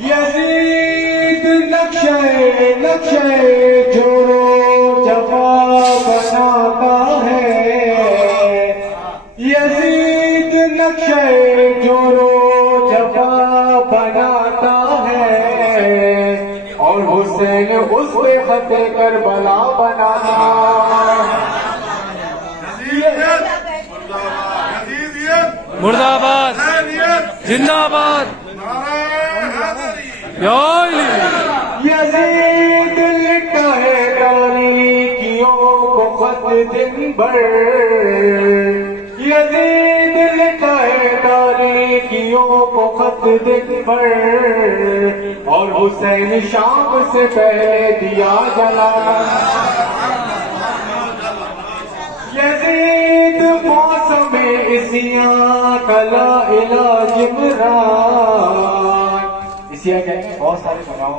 یزید نقشے جوڑو جفا بناتا ہے، یزید نقشے جوڑو جفا بناتا ہے، اور حسین اس پہ خط کربلا بناتا مرد آباد زندہ آباد یزید لکھتا ہے تاریکیوں کو خط دن بھر، یزید لکھتا ہے تاریکیوں کو خط دن بھر، اور حسین شام سے پہلے دیا جلاتا، یزید موسم عصیاں کا لا علاج عمران، عصیاں کہتے ہیں بہت سارے سناؤ،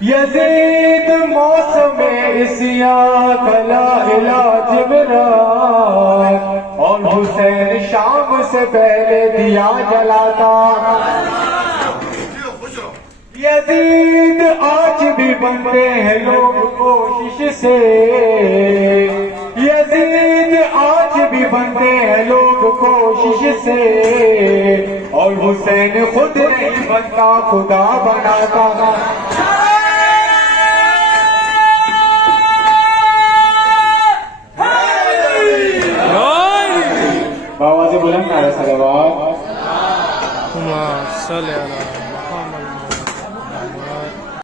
یزید موسم عصیاں کا لا علاج عمران، اور حسین شام سے پہلے دیا جلاتا، یزید آج بھی بنتے ہیں لوگ کوشش سے، یزید آج بھی بنتے ہیں لوگ کوشش سے، اور حسین خود نہیں بنتا خدا بناتا